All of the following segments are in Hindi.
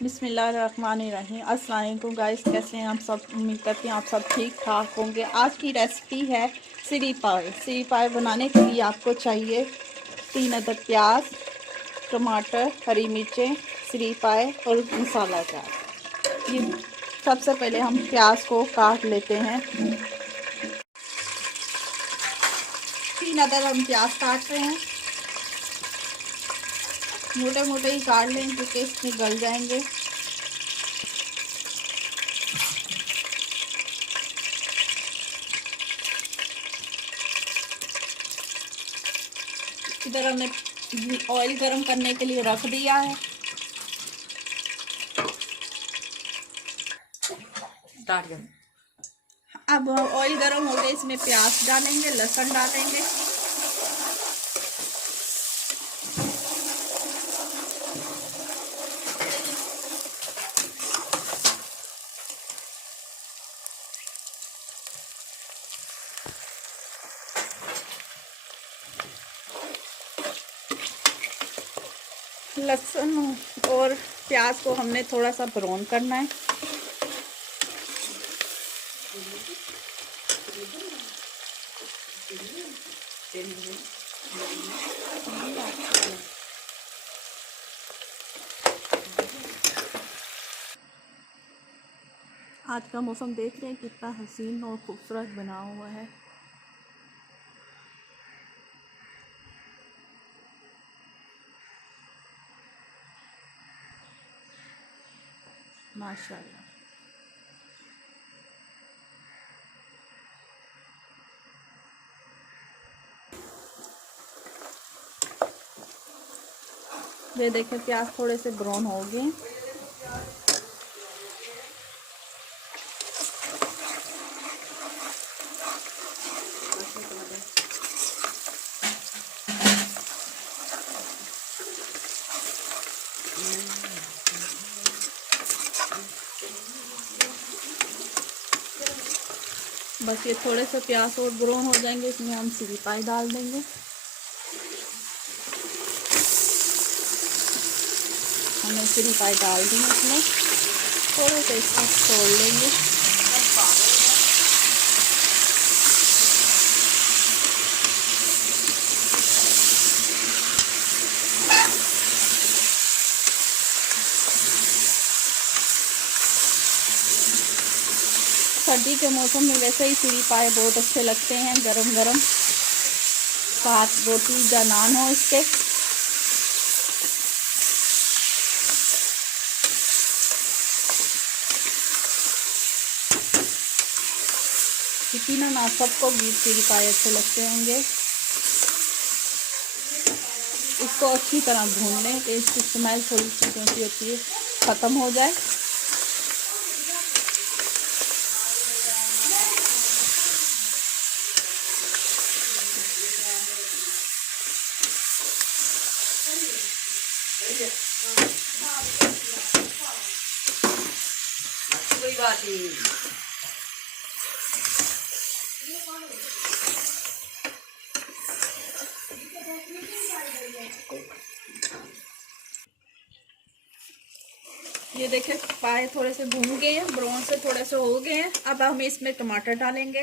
बिस्मिल्लाहिर्रहमानिर्रहीम। अस्सलाम वालेकुम गाइस, कैसे हैं आप सब? उम्मीद करती हैं आप सब ठीक ठाक होंगे। आज की रेसिपी है सिरी पाए। सिरी पाए बनाने के लिए आपको चाहिए 3 अदद प्याज, टमाटर, हरी मिर्चें, सिरी पाए और मसाला चाट। ये सबसे पहले हम प्याज को काट लेते हैं। 3 अदद हम प्याज काट रहे हैं। मोटे मोटे ही काट लें क्योंकि इसमें गल जाएंगे। इधर हमने ऑयल गरम करने के लिए रख दिया है। अब ऑयल गरम हो गया, इसमें प्याज डालेंगे, लहसुन डालेंगे। लहसुन और प्याज को हमने थोड़ा सा ब्राउन करना है। आज का मौसम देख रहे हैं कितना हसीन और खूबसूरत बना हुआ है। माशाल्लाह। ये देखें प्याज थोड़े से ब्राउन हो गए। बस ये थोड़े से प्याज और ब्राउन हो जाएंगे, इसमें हम सिरी पाए डाल देंगे। हमने सिरी पाए डाल दी इसमें, थोड़े से इसको छोड़ लेंगे। सर्दी के मौसम में वैसे ही सिरी पाए बहुत अच्छे लगते हैं, गरम गरम साथ रोटी या नान हो इसके। यकीनन आप सबको भी सिरी पाए अच्छे लगते होंगे। इसको अच्छी तरह भून लें कि इसकी स्मेल थोड़ी सी होती है ख़त्म हो जाए। ये देखिए पाए थोड़े से भून गए हैं, ब्राउन से थोड़े से हो गए हैं। अब हम इसमें टमाटर डालेंगे।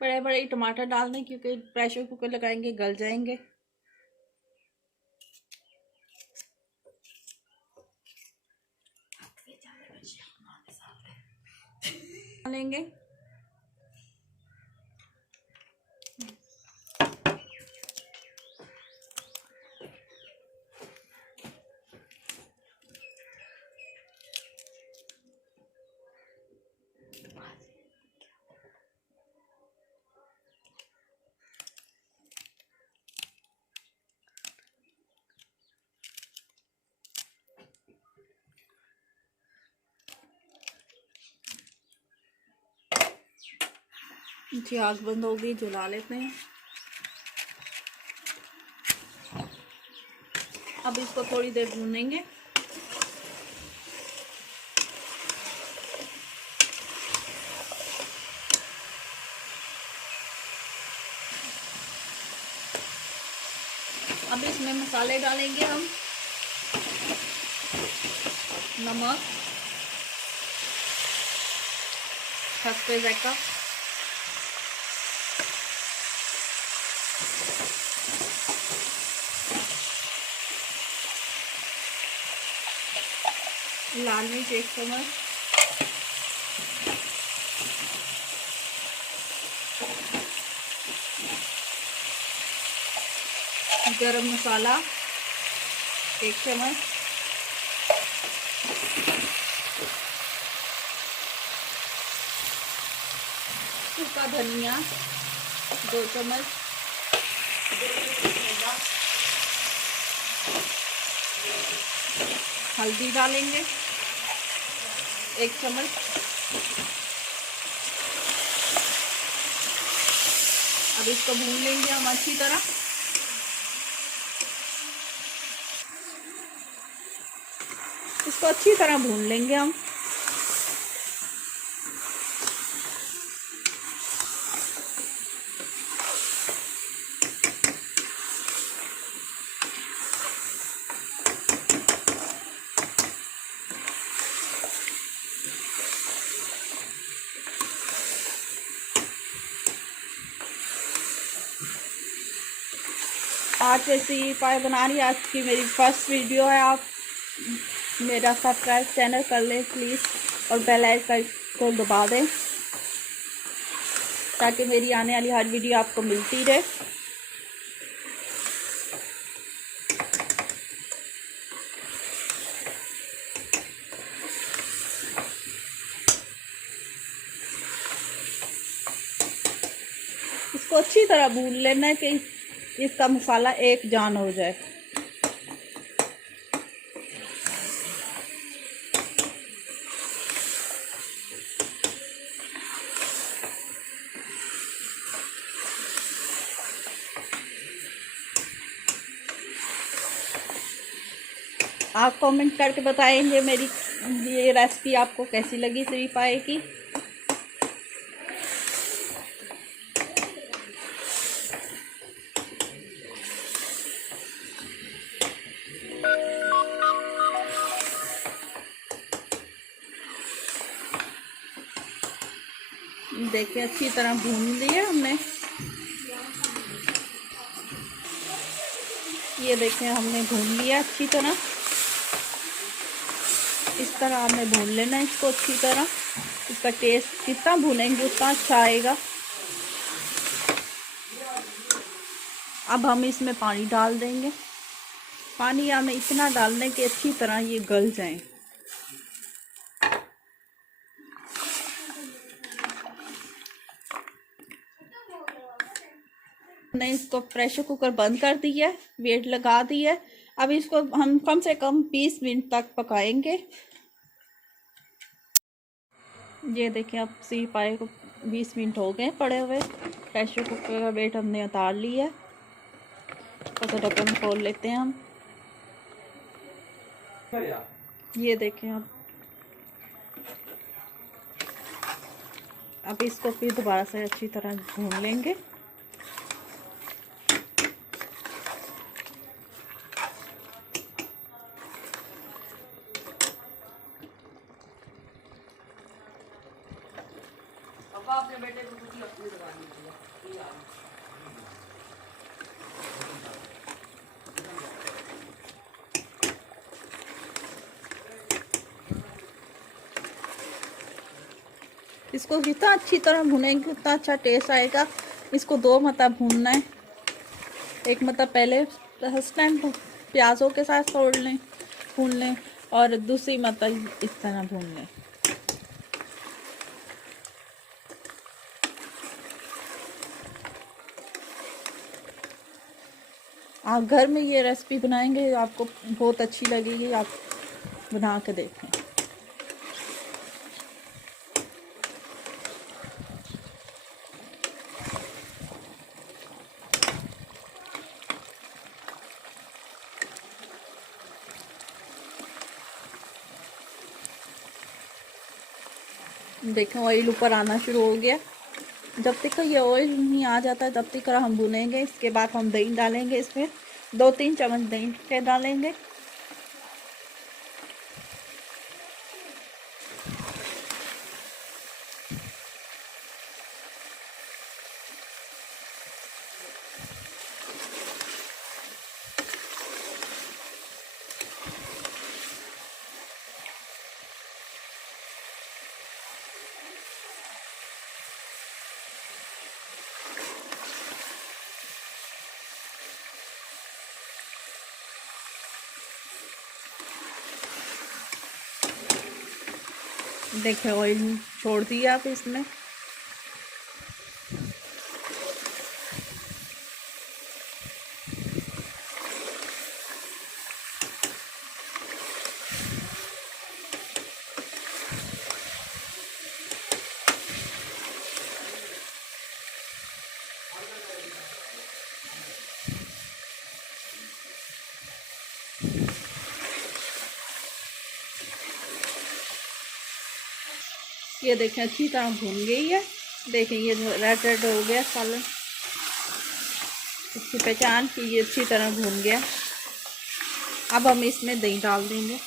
बड़े बड़े टमाटर डाल दें क्योंकि प्रेशर कुकर लगाएंगे गल जाएंगे। डालेंगे जी। आग बंद हो गई, जला लेते हैं। अब इसको थोड़ी देर भूनेंगे। अब इसमें मसाले डालेंगे हम। नमक, खस्ते जायका, लाल मिर्च 1 चम्मच, गरम मसाला 1 चम्मच, सूखा धनिया 2 चम्मच, हल्दी डालेंगे 1 चम्मच, अब इसको भून लेंगे हम अच्छी तरह। इसको अच्छी तरह भून लेंगे हम। आज रेसिपी पाए बना रही, आज की मेरी फर्स्ट वीडियो है। आप मेरा सब्सक्राइब चैनल कर लें प्लीज़ और बेल आइकन को दबा दें ताकि मेरी आने वाली हर वीडियो आपको मिलती रहे। इसको अच्छी तरह भून लेना है कि इसका मसाला एक जान हो जाए। आप कमेंट करके बताएंगे मेरी ये रेसिपी आपको कैसी लगी श्री पाए की। देखिए अच्छी तरह भून लिया हमने। ये देखिए हमने भून लिया अच्छी तरह। इस तरह हमने भून लेना इसको अच्छी तरह। इसका टेस्ट जितना भूनेंगे उतना अच्छा आएगा। अब हम इसमें पानी डाल देंगे। पानी हमें इतना डालना है कि अच्छी तरह ये गल जाए। हमने इसको प्रेशर कुकर बंद कर दिया है, वेट लगा दिया है। अब इसको हम कम से कम 20 मिनट तक पकाएंगे। ये देखिए अब सी पाए को 20 मिनट हो गए पड़े हुए। प्रेशर कुकर का वेट हमने उतार लिया है। तो ढक्कन खोल लेते हैं हम। ये देखें अब इसको फिर दोबारा से अच्छी तरह भून लेंगे। अपने बेटे को कुछ अपनी लगानी चाहिए। इसको जितना अच्छी तरह भुनेंगे उतना अच्छा टेस्ट आएगा। इसको 2 मतलब भूनना है। एक मतलब पहले फर्स्ट टाइम प्याज़ों के साथ भून लें और दूसरी मतलब इस तरह भून लें। आप घर में ये रेसिपी बनाएंगे आपको बहुत अच्छी लगेगी। आप बना के देखें। देखें ऑयल ऊपर आना शुरू हो गया। जब तक ये ऑयल नहीं आ जाता तब तक हम भुनेंगे। इसके बाद हम दही डालेंगे इसमें 2-3 चम्मच दही के डालेंगे। देखिए ऑयल छोड़ दिया आप इसमें। ये देखें अच्छी तरह भून गई है। देखें ये रेड रेड हो गया सालन, इसकी पहचान की ये अच्छी तरह भून गया। अब हम इसमें दही डाल देंगे।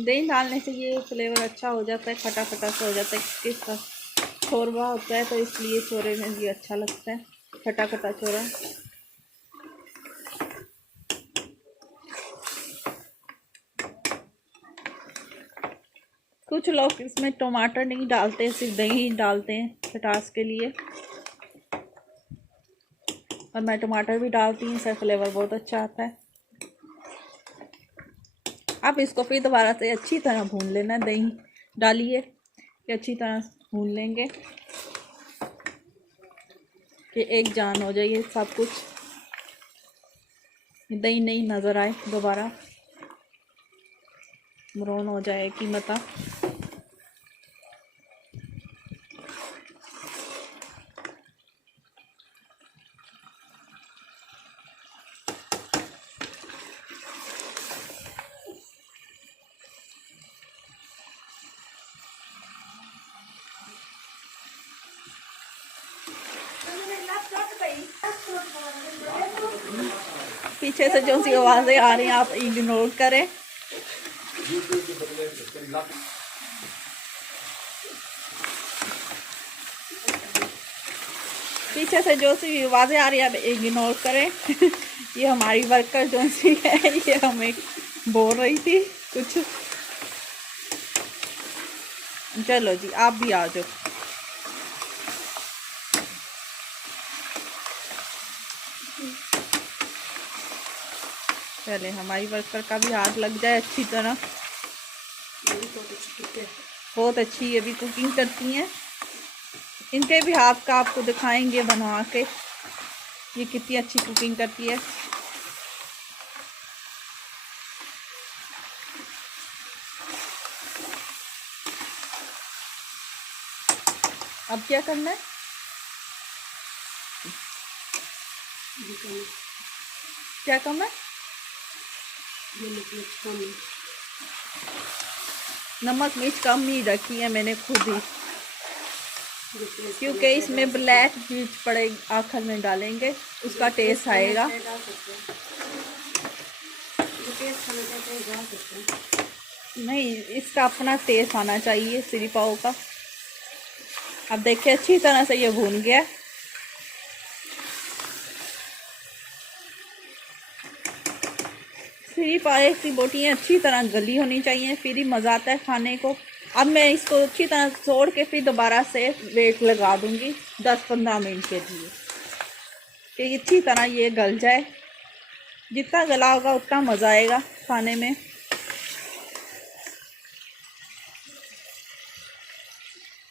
दही डालने से ये फ्लेवर अच्छा हो जाता है, खटा खटा सा हो जाता है। किसका छोरवा होता है तो इसलिए छोरे में भी अच्छा लगता है, खटा खटा छोरा। कुछ लोग इसमें टमाटर नहीं डालते, सिर्फ दही डालते हैं खटास के लिए, और मैं टमाटर भी डालती हूँ, इसका फ्लेवर बहुत अच्छा आता है। अब इसको फिर दोबारा से अच्छी तरह भून लेना। दही डालिए कि अच्छी तरह भून लेंगे कि एक जान हो जाए सब कुछ, दही नहीं नज़र आए, दोबारा ब्राउन हो जाए कि मता। पीछे से जो सी आवाज़ें आ रही हैं आप इग्नोर करें। पीछे से जो सी आवाज़ें आ रही है आप इग्नोर करें। ये हमारी वर्कर जो सी है ये हमें बोल रही थी कुछ। चलो जी आप भी आ जाओ। चले हमारी वर्कर का भी हाथ लग जाए अच्छी तरह। बहुत अच्छी ये भी कुकिंग करती हैं, इनके भी हाथ का आपको दिखाएंगे बनवा के ये कितनी अच्छी कुकिंग करती है। अब क्या करना है, क्या करना है? नमक मिर्च कम ही रखी है मैंने खुद ही, क्योंकि इसमें ब्लैक मिर्च पड़े आखिर में डालेंगे, उसका टेस्ट आएगा। नहीं इसका अपना टेस्ट आना चाहिए सिरी पाव का। अब देखिए अच्छी तरह से ये भून गया। सिरी पाव की बोटियाँ अच्छी तरह गली होनी चाहिए, फिर ही मज़ा आता है खाने को। अब मैं इसको अच्छी तरह छोड़ के फिर दोबारा से वेट लगा दूंगी 10-15 मिनट के लिए कि अच्छी तरह ये गल जाए। जितना गला होगा उतना मज़ा आएगा खाने में।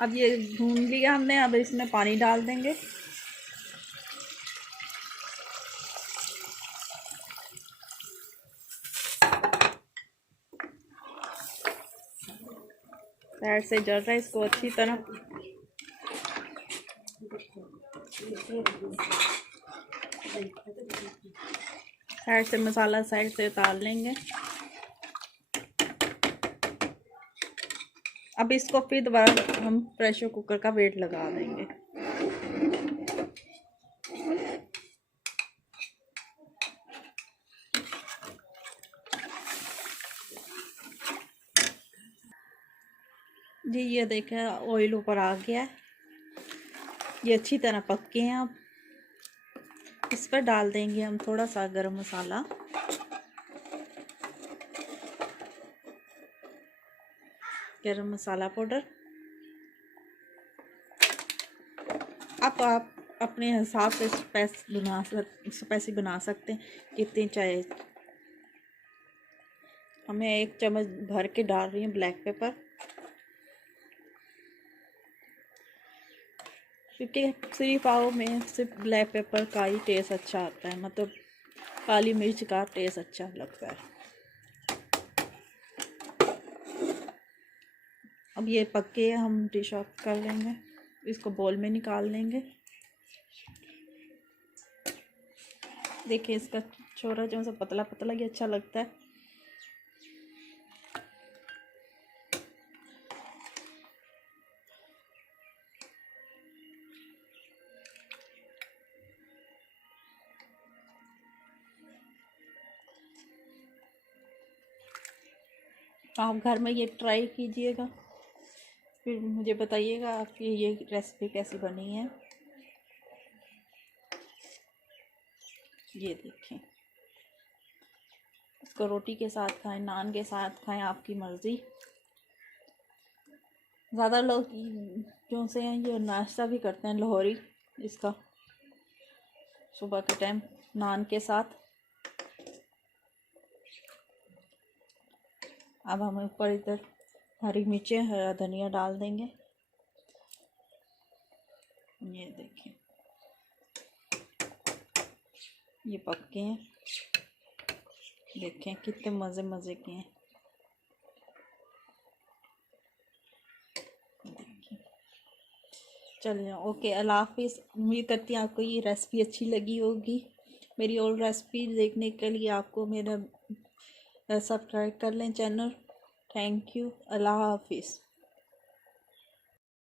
अब ये भून लिया हमने, अब इसमें पानी डाल देंगे। साइड से जल रहा है, इसको अच्छी तरह साइड से मसाला साइड से उतार लेंगे। अब इसको फिर दोबारा हम प्रेशर कुकर का वेट लगा देंगे। जी ये देखें ऑयल ऊपर आ गया है, ये अच्छी तरह पक गए हैं। अब इस पर डाल देंगे हम थोड़ा सा गरम मसाला, गरम मसाला पाउडर। अब आप अपने हिसाब से स्पाइसी बना सकते हैं कितनी चाहिए। हमें 1 चम्मच भर के डाल रही हूँ ब्लैक पेपर, क्योंकि श्री पाव में सिर्फ ब्लैक पेपर का ही टेस्ट अच्छा आता है, मतलब काली मिर्च का टेस्ट अच्छा लगता है। अब ये पक्के हम डिश ऑफ कर लेंगे, इसको बोल में निकाल लेंगे। देखिए इसका छोरा जो सा पतला पतला ये अच्छा लगता है। आप घर में ये ट्राई कीजिएगा, फिर मुझे बताइएगा आपकी ये रेसिपी कैसी बनी है। ये देखें, इसको रोटी के साथ खाएं, नान के साथ खाएं, आपकी मर्ज़ी। ज़्यादा लोग जो से हैं ये नाश्ता भी करते हैं लाहौरी, इसका सुबह के टाइम नान के साथ। अब हम ऊपर इधर हरी मिर्चें, हरा धनिया डाल देंगे। ये देखिए ये पक्के हैं, देखें कितने मज़े मज़े के हैं। देखिए चलिए ओके, अल्लाह हाफिज़। उम्मीद करती हूँ आपको ये रेसिपी अच्छी लगी होगी। मेरी और रेसिपी देखने के लिए आपको मेरा सब्सक्राइब कर लें चैनल। थैंक यू, अल्लाह हाफिज़।